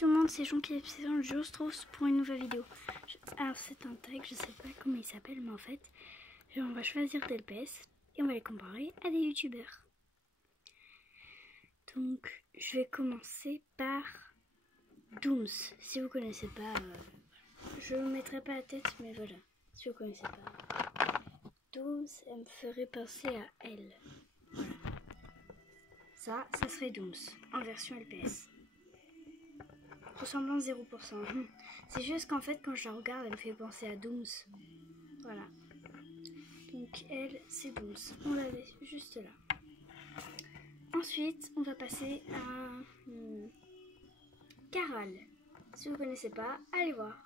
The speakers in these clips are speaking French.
tout le monde, c'est Jonky, je vous retrouve pour une nouvelle vidéo. Alors c'est un tag, je sais pas comment il s'appelle, mais en fait, on va choisir des LPS et on va les comparer à des youtubeurs. Donc je vais commencer par Dooms. Si vous connaissez pas, je ne mettrai pas la tête, mais voilà, si vous connaissez pas. Dooms, elle me ferait penser à elle. Voilà. Ça serait Dooms en version LPS. Ressemblance 0%. C'est juste qu'en fait, quand je la regarde, elle me fait penser à Dooms. Voilà. Donc, elle, c'est Dooms. On l'avait juste là. Ensuite, on va passer à Caral. Si vous ne connaissez pas, allez voir.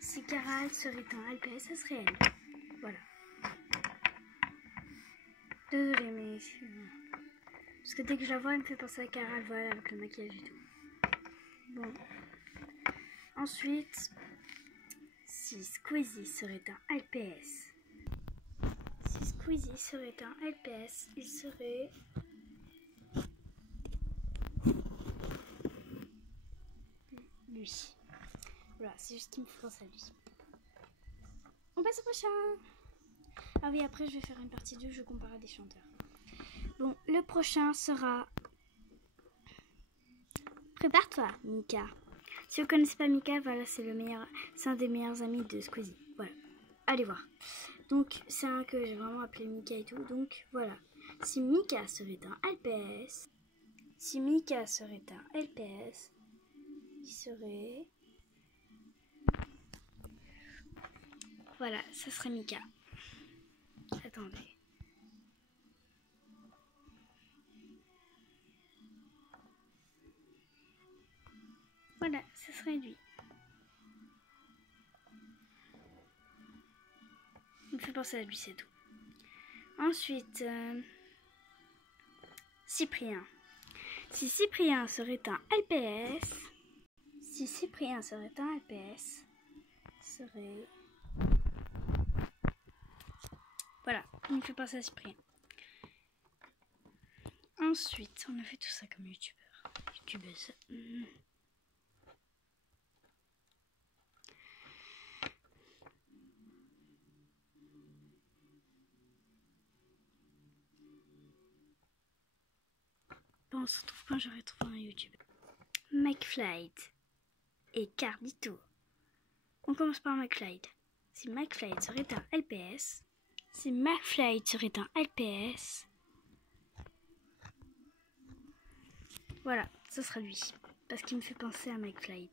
Si Caral serait un LPS, ça serait elle. Voilà. Désolée, mais... Parce que dès que je la vois, elle me fait penser à Caral, voilà, avec le maquillage et tout. Bon. Ensuite, si Squeezie serait un LPS. Si Squeezie serait un LPS, il serait... lui. Voilà, c'est juste qu'il me fait penser à lui. On passe au prochain. Ah oui, après je vais faire une partie 2, je compare à des chanteurs. Bon, le prochain sera... Prépare-toi, Mika. Si vous ne connaissez pas Mika, voilà, c'est un des meilleurs amis de Squeezie. Voilà, allez voir. Donc, c'est un que j'ai vraiment appelé Mika et tout. Donc, voilà. Si Mika serait un LPS... Si Mika serait un LPS, il serait... Voilà, ça serait Mika. Attendez. Voilà, ça serait lui. Il me fait penser à lui, c'est tout. Ensuite, Cyprien. Si Cyprien serait un LPS, serait... Voilà, il me fait penser à Cyprien. Ensuite, on a fait tout ça comme youtubeuse. Bon, on se retrouve quand j'aurai trouvé un youtubeur. McFly et Cardito. On commence par McFly. Si McFly serait un LPS, voilà, ce sera lui. Parce qu'il me fait penser à McFly.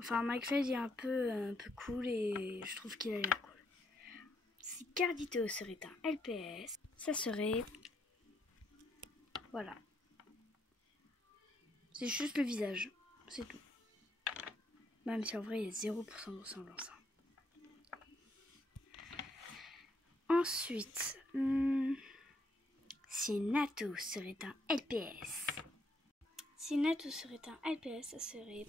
Enfin, McFly est un peu cool et je trouve qu'il a l'air cool. Si Cardito serait un LPS, ça serait... Voilà. C'est juste le visage, c'est tout. Même si en vrai, il y a 0% de ressemblance. Ensuite, si Nato serait un LPS. Si Nato serait un LPS, ça serait...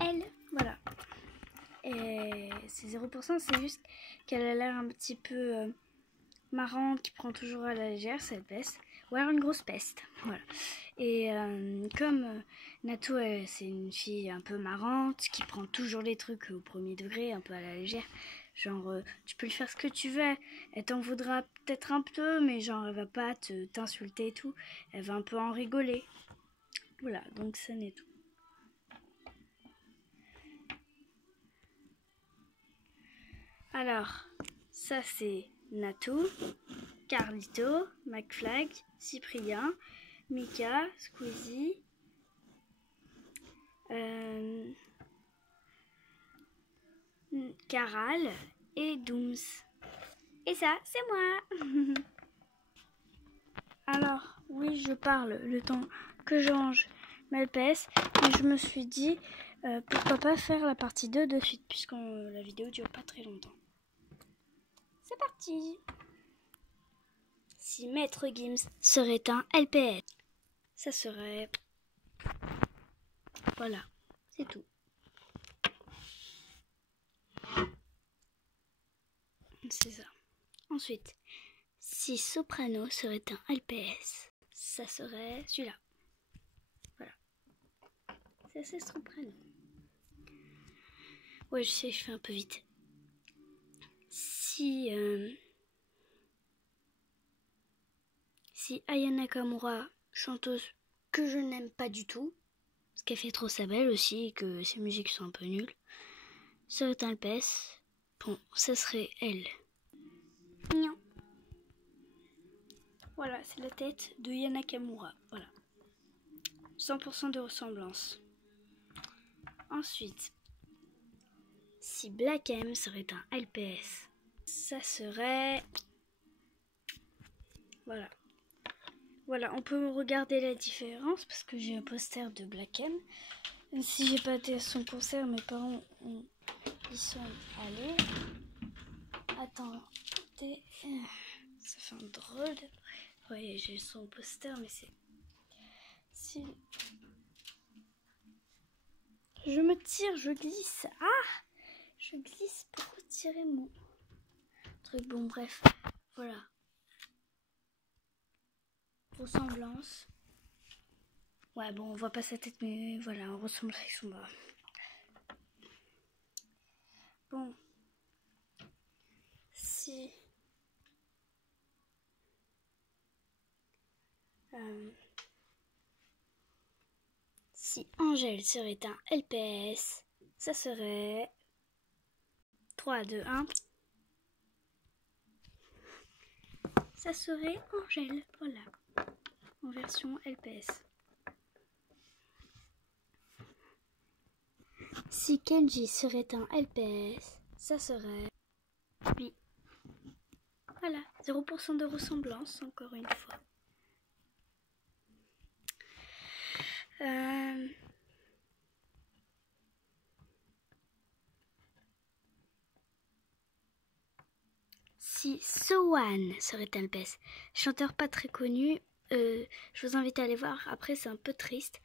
elle, voilà. Et c'est 0%, c'est juste qu'elle a l'air un petit peu marrante, qui prend toujours à la légère, c'est LPS. Ou alors une grosse peste, voilà. Et comme Nato, c'est une fille un peu marrante, qui prend toujours les trucs au premier degré, un peu à la légère. Genre, tu peux lui faire ce que tu veux, elle t'en voudra peut-être un peu, mais genre, elle va pas t'insulter et tout. Elle va un peu en rigoler. Voilà, donc ça n'est tout. Alors, ça c'est Nato, Carlito, McFly, Cyprien, Mika, Squeezie, Caral et Dooms. Et ça, c'est moi. Alors, oui, je parle le temps que je range ma LPS, mais je me suis dit, pourquoi pas faire la partie 2 de suite, puisque la vidéo dure pas très longtemps. C'est parti. Si Maître Gims serait un LPS, ça serait... Voilà, c'est tout. C'est ça. Ensuite, si Soprano serait un LPS, ça serait celui-là. C'est assez son prénom. Ouais, je sais, je fais un peu vite. Si Aya Nakamura, chanteuse que je n'aime pas du tout, parce qu'elle fait trop sa belle aussi et que ses musiques sont un peu nulles, serait un LPS, bon, ça serait elle. Non. Voilà, c'est la tête de Aya Nakamura. Voilà. 100% de ressemblance. Ensuite, si Black M serait un LPS, ça serait... Voilà. Voilà, on peut regarder la différence parce que j'ai un poster de Black M. Même si j'ai pas été à son concert, mes parents y sont allés. Attendez, ça fait un drôle. Oui, j'ai son poster, mais c'est... Si... Je me tire, je glisse. Ah! Je glisse pour retirer mon truc. Bon, bref, voilà. Ressemblance. Ouais, bon, on voit pas sa tête, mais voilà, on ressemble avec son bras. Bon. Si Angèle serait un LPS, ça serait 3, 2, 1. Ça serait Angèle, voilà, en version LPS. Si Kenji serait un LPS, ça serait lui. Voilà, 0% de ressemblance, encore une fois. Si Sowan serait un LPS, chanteur pas très connu, je vous invite à aller voir. Après, c'est un peu triste.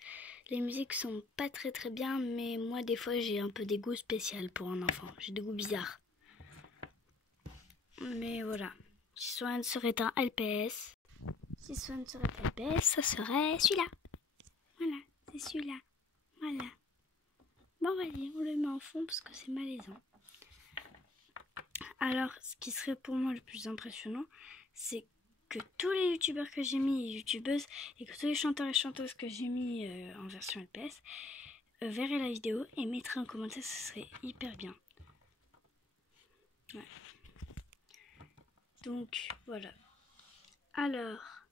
Les musiques sont pas très bien, mais moi, des fois, j'ai un peu des goûts spéciaux pour un enfant. J'ai des goûts bizarres. Mais voilà. Si Sowan serait un LPS, ça serait celui-là. Voilà, c'est celui-là. Voilà. Bon, vas-y, on le met en fond parce que c'est malaisant. Alors, ce qui serait pour moi le plus impressionnant, c'est que tous les youtubeurs que j'ai mis, et youtubeuses, et que tous les chanteurs et chanteuses que j'ai mis en version LPS, verraient la vidéo et mettraient un commentaire, ce serait hyper bien. Ouais. Donc, voilà. Alors,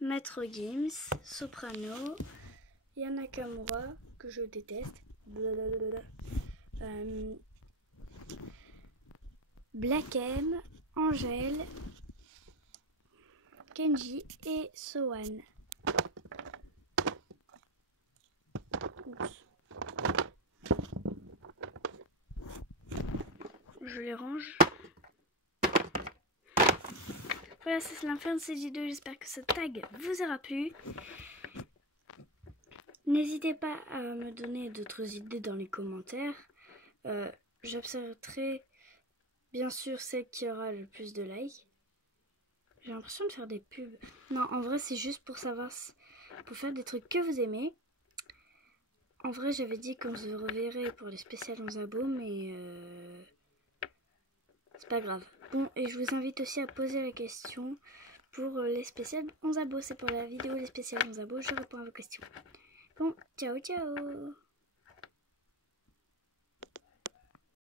Maître Gims, Soprano, Aya Nakamura, que je déteste, Black M, Angèle, Kenji et Sowan. Oups. Je les range. Voilà, c'est la fin de cette vidéo. J'espère que ce tag vous aura plu. N'hésitez pas à me donner d'autres idées dans les commentaires. J'observerai bien sûr celle qui aura le plus de likes. J'ai l'impression de faire des pubs. Non, en vrai, c'est juste pour savoir, pour faire des trucs que vous aimez. En vrai, j'avais dit qu'on se reverrait pour les spéciales 11 abos, mais c'est pas grave. Bon, et je vous invite aussi à poser la question pour les spéciales 11 abos. C'est pour la vidéo les spéciales 11 abos, je réponds à vos questions. Bon, ciao ciao.